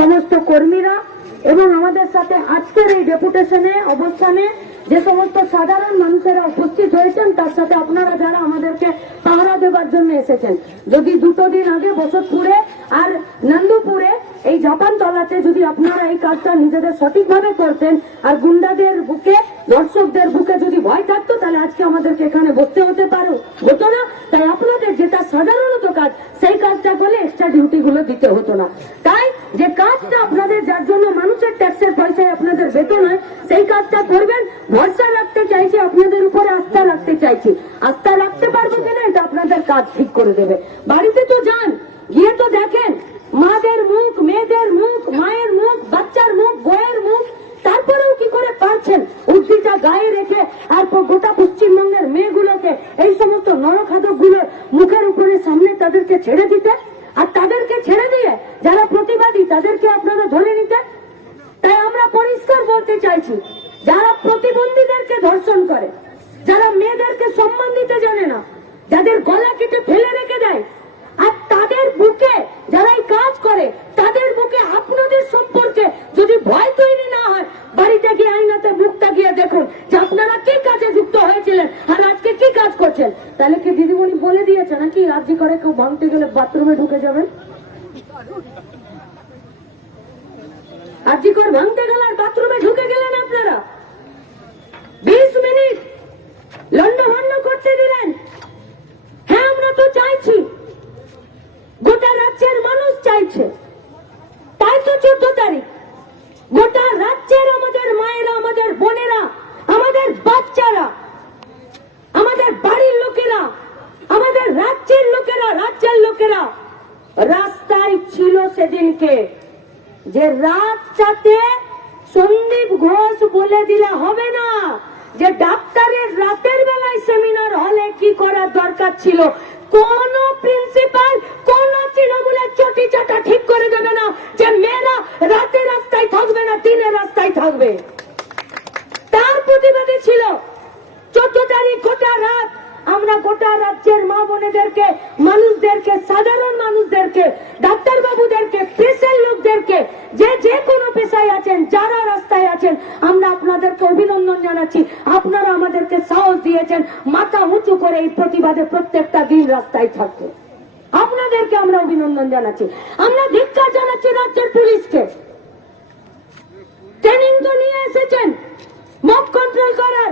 সমস্ত কর্মীরা এবং আমাদের সাথে আজকের এই ডেপুটেশনে অবস্থানে যে সমস্ত সাধারণ মানুষেরা উপস্থিত হয়েছেন, তার সাথে আপনারা যারা আমাদেরকে পাহারা দেবার জন্য এসেছেন। যদি 2 দিন আগে বসতপুরে আর নন্দপুরে এই জাপান তলাতে যদি আপনারা এই কাজটা নিজেদের সঠিকভাবে করতেন আর গুন্ডাদের বুকে, দর্শকদের বুকে যদি ভয় থাকতো, তাহলে আজকে আমাদেরকে এখানে বসতে হতো না। তাই আপনাদের যেটা সাধারণত কাজ, সেই কাজটা করলে এক্সট্রা ডিউটি গুলো দিতে হতো না। তাই যে কাজটা আপনাদের, যার জন্য মানুষের ট্যাক্সের পয়সায় আপনাদের বেতন হয়, সেই কাজটা করবেন। ভরসা রাখতে চাইছি, আপনাদের উপরে আস্থা রাখতে চাইছি। আস্থা রাখতে পারবো কিনা এটা আপনাদের কাজ ঠিক করে দেবে। বাড়িতে তো যান, গিয়ে তো দেখেন মাদের মুখ, মেয়েদের মুখ, মায়ের মুখ, বাচ্চার মুখ, বইয়ের মুখ, তারপরেও কি করে পারছেন উর্দিটা গায়ে রেখে আর গোটা পশ্চিমবঙ্গের মেয়েগুলোকে এই সমস্ত নরখাদক গুলোর মুখের উপরে সামনে তাদেরকে ছেড়ে দিতে, আর তাদেরকে ছেড়ে দিয়ে যারা প্রতিবাদী তাদেরকে আপনারা ধরে নিতে। তাই আমরা পরিষ্কার বলতে চাইছি, যারা প্রতিবন্ধীদেরকে ধর্ষণ করে, যারা মেয়েদেরকে সম্মান দিতে জানে না, যাদের গলা কেটে ফেলে রেখে দেয়, আর তাদের বুকে যারা এই কাজ করে, তাদের বুকে আপনাদের সম্পর্কে যদি ভয় তৈরি না হয়, বাড়িতে গিয়ে আয়নাতে মুখটা গিয়ে দেখুন যে আপনারা কি কাজে যুক্ত হয়েছিলেন আর আজকে কি কাজ করছেন। তাহলে কি দিদিমণি বলে দিয়েছে নাকি রাজি করে কেউ ভাঙতে গেলে বাথরুমে ঢুকে যাবেন? আরজি করে ভাঙতে গেলে আর বাথরুমে ঢুকে গেলেন আপনারা, 20 মিনিট লন্ডভন্ড করতে দিলেন। হ্যাঁ, আমরা তো চাইছি, গোটা রাজ্যের মানুষ চাইছে। তাই তো 14 তারিখ গোটা রাজ্যের আমাদের মায়েরা, আমাদের বোনেরা, আমাদের বাচ্চারা, আমাদের বাড়ির লোকেরা, আমাদের রাজ্যের লোকেরা রাস্তায় ছিল সেদিনকে। যে রাতটাতে সন্দীপ ঘোষ বলে দিলে হবে না যে ডাক্তারের রাতের বেলায় সেমিনার হলে কি করার দরকার ছিল। কোন প্রিন্সিপাল, কোন তৃণমূলের চটি চাটা ঠিক করে দেবে না যে মেয়েরা রাতে রাস্তায় থাকবে না, দিনে রাস্তায় থাকবে। তার প্রতিবাদী ছিল 14 তারিখ গোটা রাত আমরা গোটা রাজ্যের মা বোনেদেরকে, মানুষদেরকে, সাধারণ মানুষদেরকে, ডাক্তার বাবুদেরকে, প্রেসের লোকদেরকে, যে কোনো পেশায় আছেন, যারা রাস্তায় আছেন, আমরা আপনাদেরকে অভিনন্দন জানাচ্ছি। আপনারা আমাদেরকে সাহস দিয়েছেন মাথা উঁচু করে এই প্রতিবাদে প্রত্যেকটা দিন রাস্তায় থাকতে। আপনাদেরকে আমরা অভিনন্দন জানাচ্ছি। আমরা ধিক্কার জানাচ্ছি রাজ্যের পুলিশকে। ট্রেনিং তো নিয়ে এসেছেন মব কন্ট্রোল করার,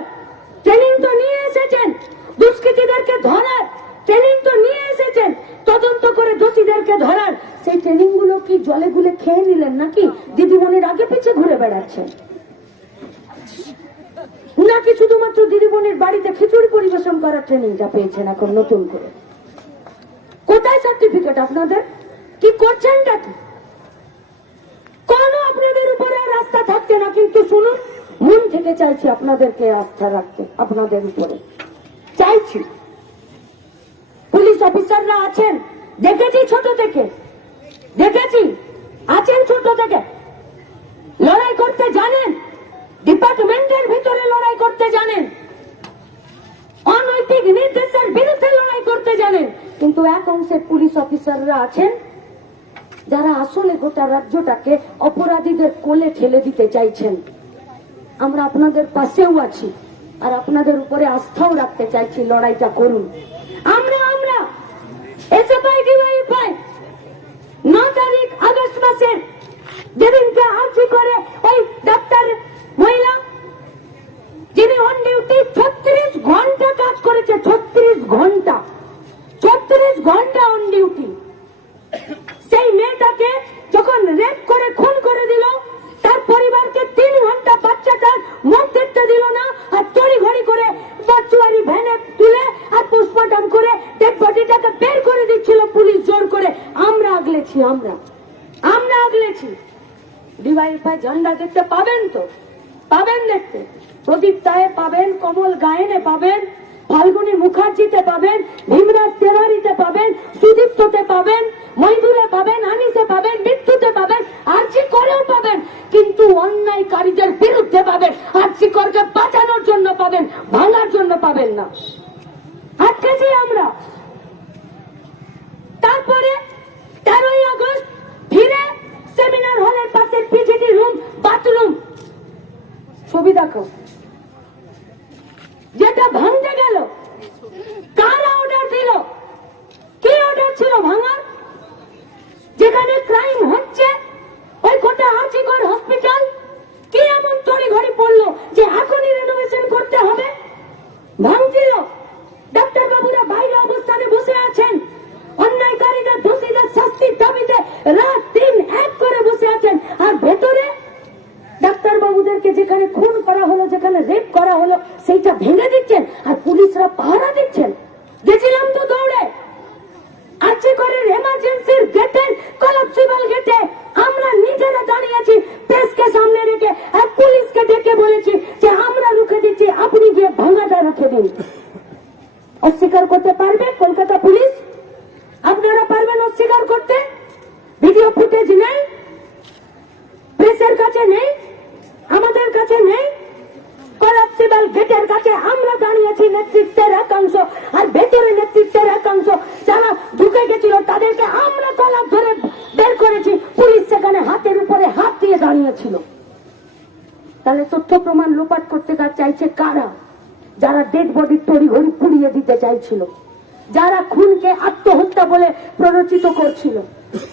ট্রেনিং তো নিয়ে এসেছেন দুষ্কৃতীদেরকে ধরার, ট্রেনিং তো নিয়ে এসেছেন তদন্ত করে দোষীদেরকে ধরার। সেই ট্রেনিং গুলো কি জলে গুলে খেয়ে নিলেন নাকি দিদিমণির আগে পিছে ঘুরে বেড়াচ্ছেন? নাকি শুধুমাত্র দিদিমণির বাড়িতে খিচুড়ি পরিবেশন করার ট্রেনিংটা পেয়েছেন এখন নতুন করে? কোথায় সার্টিফিকেট আপনাদের? কি করছেনটা কি? কোন আপনাদের উপরে রাস্তা থাকছে না, কিন্তু শুনুন, মন থেকে চাইছি আপনাদেরকে আস্থা রাখতে, আপনাদের উপরে চাইছি। পুলিশ অফিসাররা আছেন, দেখেছি ছোট থেকে, দেখেছি আছেন ছোট থেকে, লড়াই করতে জানেন, ডিপার্টমেন্টের ভিতরে লড়াই করতে জানেন, অনৈতিক নির্দেশের বিরুদ্ধে লড়াই করতে জানেন। কিন্তু এক অংশের পুলিশ অফিসাররা আছেন যারা আসলে গোটা রাজ্যটাকে অপরাধীদের কোলে ঠেলে দিতে চাইছেন। আমরা আপনাদের পাশেও আছি আর আপনাদের উপরে আস্থাও রাখতে চাইছি। লড়াইটা করুন। আমরা এসএফআই ডিওয়াইএফআই 9 তারিখ আগস্ট মাসের যেদিনকে আর্জি করে ওই ডাক্তার মহিলা যিনি অন ডিউটি 36 ঘন্টা কাজ করেছে, 36 ঘন্টা অন ডিউটি, সেই মেয়েটাকে যখন রেপ করে খুন করে দিল, তার পরিবারকে 3 ঘন্টা বাচ্চাটার মুখ দেখতে দিল না, আর তড়িঘড়ি করে বাচ্চুয়ারি ভ্যানে তুলে আর পোস্টমর্টম করে ডেড বডিটাকে বের করে দিচ্ছিল পুলিশ জোর করে। আমরা আগলেছি। ডিওয়াইএফআই ঝান্ডা দেখতে পাবেন তো? পাবেন দেখতে। প্রদীপ তায়ে পাবেন, কমল গায়েনে পাবেন, ফাল্গুনী মুখার্জিতে পাবেন, ভীমরাজ তেওয়ারিতে পাবেন, সুদীপ্ততে পাবেন, মহিদুলে পাবেন, আনিসে পাবেন, মৃত্যুতে পাবেন, আরজি করেও পাবেন, কিন্তু অন্যায়কারীদের বিরুদ্ধে পাবেন। আরজি করকে বাঁচানোর জন্য পাবেন, ভাঙার জন্য পাবেন না। আটকেছি আমরা। তারপরে 13ই আগস্ট ফিরে সেমিনার হলে করা হলো সেইটা ভেঙে দিচ্ছেন আর পুলিশরা পাহারা দিচ্ছেন। গেছিলাম তো দৌড়ে, আছে করে এমার্জেন্সির গেটে, কলাপসিবল গেটে আমরা নিজেরা দাঁড়িয়ে আছি, প্রেসকে সামনে রেখে আর পুলিশকে ডেকে বলেছি যে আমরা রুখে দিচ্ছি, আপনি গিয়ে ভাঙাটা রুখে দিন। অস্বীকার করতে পারবে কলকাতা পুলিশ? আপনারা পারবেন অস্বীকার করতে? ভিডিও ফুটেজ নেই, প্রেসের কাছে নেই, আমাদের কাছে নেই। কলাপসিবল গেটের কাছে আমরা দাঁড়িয়েছি নেতৃত্বের একাংশ, আর ভেতরে নেতৃত্বের একাংশ যারা ঢুকে গেছিল তাদেরকে আমরা কলাপ ধরে বের করেছি, পুলিশ সেখানে হাতের উপরে হাত দিয়ে দাঁড়িয়েছিল। তাহলে তথ্য প্রমাণ লোপাট করতে চাইছে কারা? যারা ডেড বডির তড়িঘড়ি পুড়িয়ে দিতে চাইছিল, যারা খুনকে আত্মহত্যা বলে প্ররোচিত করছিল,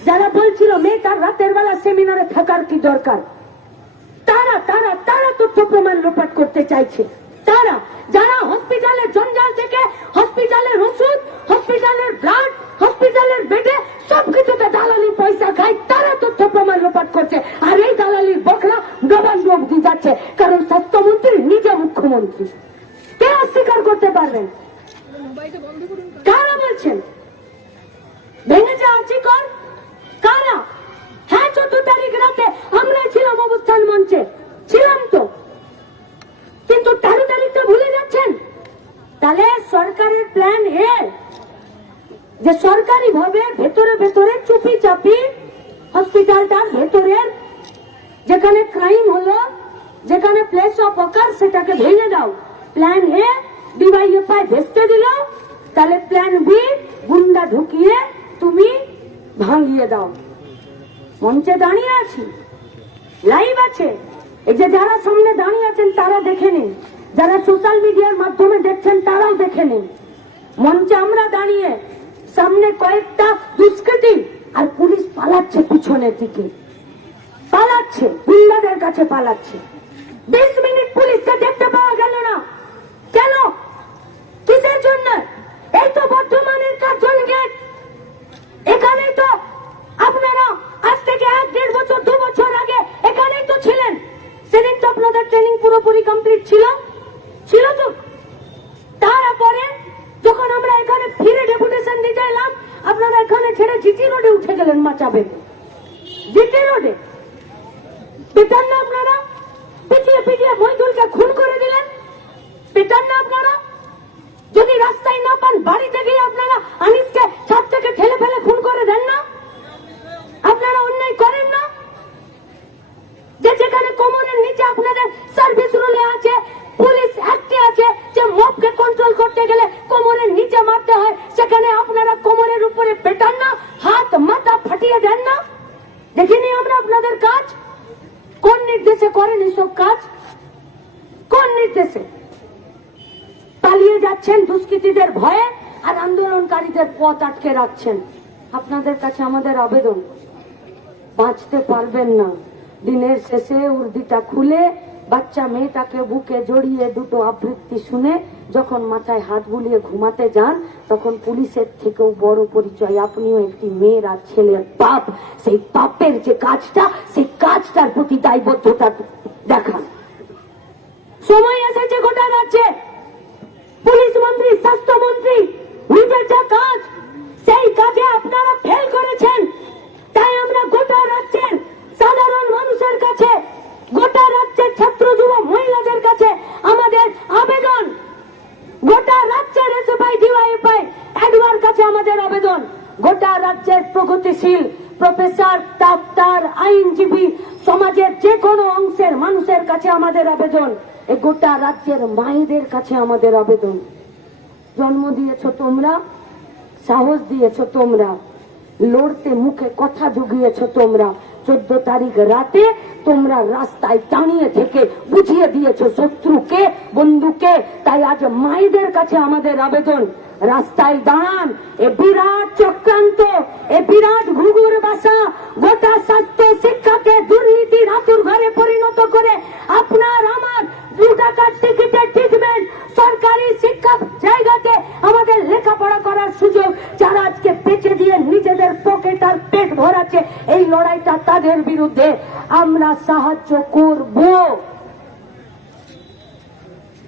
যারা বলছিল মেয়েটার রাতের বেলা সেমিনারে থাকার কি দরকার, তারা তারা তারা তথ্য প্রমাণ লোপাট করতে চাইছে। তারা যারা হসপিটালের জঞ্জাল থেকে হসপিটালের ওষুধ, হসপিটালের ব্লাড, হসপিটালের বেডে সবকিছুতে দালালি পয়সা খায়, তারা তথ্য প্রমাণ লোপাট করছে। আর এই দালালির বকরা নবান্ন অবধি যাচ্ছে, কারণ স্বাস্থ্যমন্ত্রী নিজে মুখ্যমন্ত্রী। কে অস্বীকার করতে পারবেন? কারা বলছেন ভেঙে যা আর্জি কর? কারা? হ্যাঁ, 14 তারিখ রাতে আমরা ছিলাম অবস্থান মঞ্চে, ছিলাম তো, কিন্তু 13 তারিখটা ভুলে যাচ্ছেন। তাহলে সরকারের প্ল্যান এ যে সরকারি ভাবে ভেতরে ভেতরে চুপি চাপি হসপিটালটার ভেতরের যেখানে ক্রাইম হলো, যেখানে প্লেস অফ অকার, সেটাকে ভেঙে দাও। প্ল্যান এ ডিওয়াইএফআই ভেস্তে দিল, তাহলে প্ল্যান বি গুন্ডা ঢুকিয়ে তুমি ভাঙিয়ে দাও। মঞ্চে দাঁড়িয়ে আছি, লাইভ আছে, এই যে যারা সামনে দাঁড়িয়ে আছেন তারা দেখে নিন, যারা সোশ্যাল মিডিয়ার মাধ্যমে দেখছেন তারাও দেখে নিন। মঞ্চে আমরা দাঁড়িয়ে, সামনে কয়েকটা দুষ্কৃতী আর পুলিশ পালাচ্ছে পিছনের দিকে, পালাচ্ছে, গুন্ডাদের কাছে পালাচ্ছে। 20 মিনিট পুলিশকে দেখতে পাওয়া গেল না, কেন? কিসের জন্য? এই তো বর্ধমানের কার্জন গেট, এখানেই তো আপনারা আজ থেকে 1-1.5 বছর 2 বছর আগে এখানেই তো ছিলেন। সেদিন তো আপনাদের ট্রেনিং পুরোপুরি কমপ্লিট ছিল তো। তারপরে যখন আমরা এখানে ফিরে ডেপুটেশন দিতে এলাম, আপনারা এখানে ছেড়ে জিটি রোডে উঠে গেলেন মাচাবে। জিটি রোডে পেটান না আপনারা? পিটিয়ে পিটিয়ে মইদুলকে খুন করে দিলেন, পেটান না আপনারা? যদি রাস্তায় না পান, বাড়িতে গিয়ে আপনারা আনিসকে ছাদ থেকে ঠেলে ফেলে খুন করে দেন না? আপনারা অন্যায় করেন না? যে যেখানে কোমরের নিচে আপনাদের সার্ভিস রুলে আছে, পুলিশ অ্যাক্টে আছে যে মবকে কন্ট্রোল করতে গেলে কোমরের নিচে মারতে হয়, সেখানে আপনারা কোমরের উপরে পেটান না, হাত মাথা ফাটিয়ে দেন না? দেখিনি আমরা আপনাদের কাজ? কোন নির্দেশে করেন এসব কাজ? কোন নির্দেশে? পালিয়ে যাচ্ছেন দুষ্কৃতীদের ভয়ে আর আন্দোলনকারীদের পথ আটকে রাখছেন। আপনাদের কাছে আমাদের আবেদন, বাঁচতে পারবেন না, দিনের শেষে উর্দিটা খুলে বাচ্চা মেয়েটাকে বুকে জড়িয়ে দুটো আবৃত্তি শুনে যখন মাথায় হাত বুলিয়ে ঘুমাতে যান, তখন পুলিশের থেকেও বড় পরিচয় আপনিও একটি মেয়ের আর ছেলের পাপ। সেই পাপের যে কাজটা, সেই কাজটার প্রতি দায়বদ্ধতা দেখান। সময় এসেছে গোটা রাজ্যে পুলিশ মন্ত্রী, স্বাস্থ্যমন্ত্রী নিজের যা কাজ, সেই কাজে আপনারা ফেল করেছেন। তাই আমরা গোটা রাজ্যের সাধারণ মানুষের কাছে, গোটা রাজ্যের ছাত্র যুব মহিলাদের কাছে আমাদের আবেদন, গোটা রাজ্যের এসএফআই ডিওয়াইএফআই একবার কাছে আমাদের আবেদন, গোটা রাজ্যের প্রগতিশীল প্রফেসর, ডাক্তার, আইনজীবী, সমাজের যে কোনো অংশের মানুষের কাছে আমাদের আবেদন, এই গোটা রাজ্যের মায়েদের কাছে আমাদের আবেদন। জন্ম দিয়েছ তোমরা, সাহস দিয়েছ তোমরা, লড়তে মুখে কথা জুগিয়েছ তোমরা, 14 তারিখ রাতে তোমরা রাস্তায় দাঁড়িয়ে থেকে বুঝিয়ে দিয়েছ শত্রুকে বন্ধুকে। তাই আজ মায়েদের কাছে আমাদের আবেদন, রাস্তায় দাঁড়ান। এ বিরাট চক্রান্ত, এ বিরাট ঘুঘুর বাসা গোটা স্বাস্থ্য শিক্ষাকে দুর্নীতির আতুর ঘরে পরিণত করে আপনার আমার 2 টাকার টিকিটের ট্রিটমেন্ট, সরকারি শিক্ষা জায়গাতে আমাদের লেখাপড়া করার সুযোগ যারা আজকে বেঁচে দিয়ে নিজেদের পকেট আর পেট ভরাচ্ছে, এই লড়াইটা তাদের বিরুদ্ধে আমরা সাহায্য করব।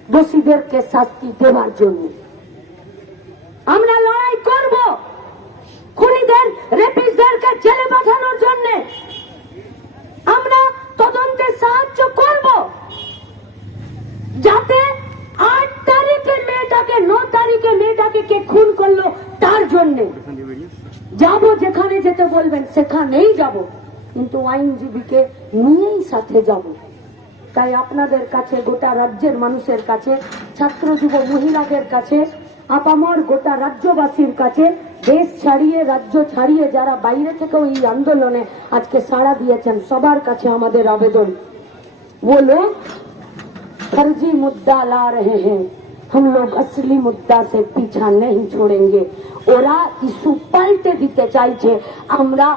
দোষীদেরকে শাস্তি দেওয়ার জন্য। আমরা লড়াই করব খুনিদের, রেপিস্টদেরকে জেলে পাঠানোর জন্য। আমরা তদন্তে সাহায্য করব, যাতে 8 তারিখে মেয়েটাকে, 9 তারিখে মেয়েটাকে কে খুন করলো তার জন্য যাব। যেখানে যেতে বলবেন সেখানেই যাব, কিন্তু আইনজীবীকে নিয়েই সাথে যাব। তাই আপনাদের কাছে, গোটা রাজ্যের মানুষের কাছে, ছাত্র যুব মহিলাদের কাছে, আপামর গোটা রাজ্যবাসীর কাছে, দেশ ছাড়িয়ে, রাজ্য ছাড়িয়ে যারা বাইরে থেকেও এই আন্দোলনে আজকে সাড়া দিয়েছেন, সবার কাছে আমাদের আবেদন, वो लोग फर्जी मुद्दा ला रहे हैं, हम लोग असली मुद्दा से पीछा नहीं छोड़ेंगे। ওরা ইস্যু পাল্টে দিতে চাইছে। আমরা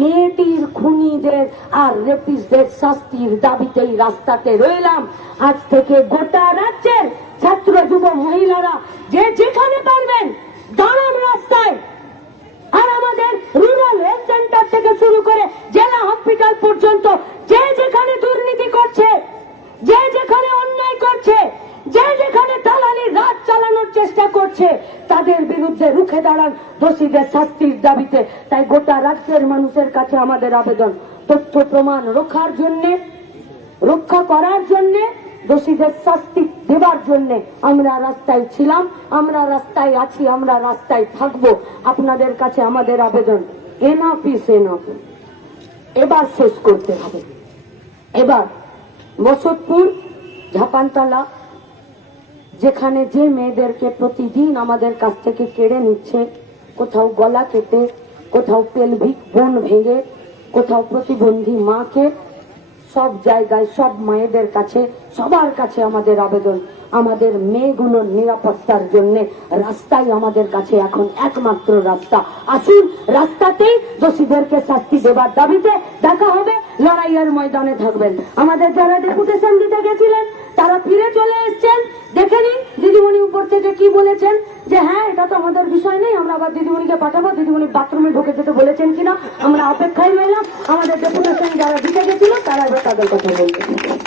মেয়েটির, খুনিদের আর রেপিস্টদের শাস্তির দাবিতেই রাস্তাতে রইলাম। আজ থেকে গোটা রাজ্যের ছাত্র যুব মহিলারা যে যেখানে পারবেন দাঁড়ান রাস্তায়। আর আমাদের রুরাল হেলথ সেন্টার থেকে শুরু করে জেলা হসপিটাল পর্যন্ত যে যেখানে দুর্নীতি করছে, যে যেখানে অন্যায় করছে, যে যেখানে দালালি রাজ চালানোর চেষ্টা করছে, তাদের বিরুদ্ধে রুখে দাঁড়ান দোষীদের শাস্তির দাবিতে। তাই গোটা রাজ্যের মানুষের কাছে আমাদের আবেদন, তথ্য প্রমাণ রক্ষার জন্য, রক্ষা করার জন্য, দোষীদের শাস্তি দেবার জন্য আমরা রাস্তায় ছিলাম, আমরা রাস্তায় আছি, আমরা রাস্তায় থাকবো। আপনাদের কাছে আমাদের আবেদন, এনাফ ইজ এনাফ, এবার শেষ করতে হবে। এবার বসতপুর, ঝাপানতলা, যেখানে যে মেয়েদেরকে প্রতিদিন আমাদের কাছ থেকে কেড়ে নিচ্ছে, কোথাও গলা কেটে, কোথাও পেলভিক বোন ভেঙে, কোথাও প্রতিবন্ধী মাকে, সব জায়গায় সব মায়েদের কাছে, সবার কাছে আমাদের আবেদন, আমাদের মেয়েগুলোর নিরাপত্তার জন্য রাস্তাই আমাদের কাছে এখন একমাত্র রাস্তা। আসুন রাস্তাতেই দোষীদেরকে শাস্তি দেবার দাবিতে দেখা হবে, লড়াইয়ের ময়দানে থাকবেন। আমাদের যারা ডেপুটেশন দিতে গেছিলেন তারা ফিরে চলে এসছেন। দেখে নিন দিদিমণি উপর থেকে কি বলেছেন, যে হ্যাঁ এটা তো আমাদের বিষয় নেই, আমরা আবার দিদিমণিকে পাঠাবো, দিদিমণি বাথরুমে ঢুকে যেতে বলেছেন কিনা আমরা অপেক্ষায় রইলাম। আমাদের ডেপুটেশন যারা দিতে গেছিল তারা এবার তাদের কথা বলতে